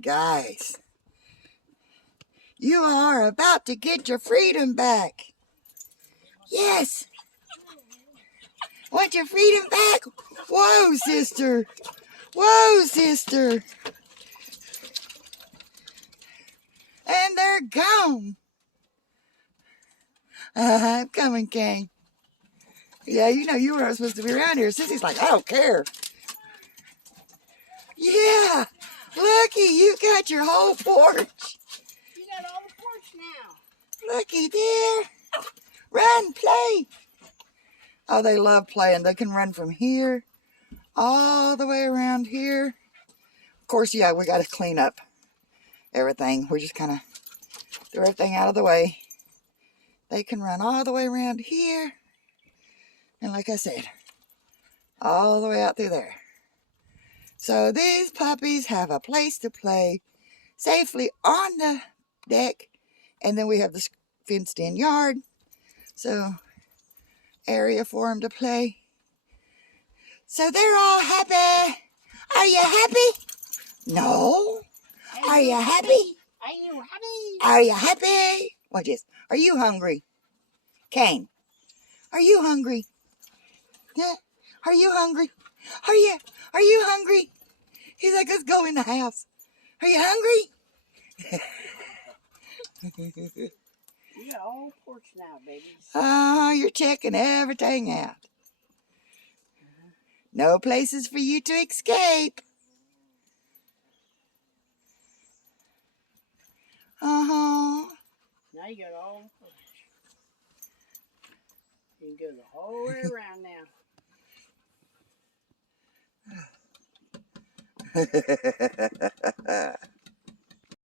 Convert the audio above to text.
Guys, you are about to get your freedom back. Yes. Want your freedom back? Whoa, sister. Whoa, sister. And they're gone. I'm coming, Kane. Yeah, you know you weren't supposed to be around here. Sissy's like, I don't care. Yeah. Looky, you got your whole porch. You got all the porch now. Looky there. Run, play. Oh, they love playing. They can run from here all the way around here. Of course, yeah, we got to clean up everything. We just kind of throw everything out of the way. They can run all the way around here. And like I said, all the way out through there. So these puppies have a place to play safely on the deck. And then we have the fenced in yard. So area for them to play. So they're all happy. Are you happy? No. Are you happy? Are you happy? Are you happy? Watch this. Are you hungry? Kane, are you hungry? Yeah. Are you hungry? Are you hungry? He's like, let's go in the house. Are you hungry? You got all the porch now, babies. Oh, you're checking everything out. No places for you to escape. Uh-huh. Now you got all the porch. You can go the whole way around now.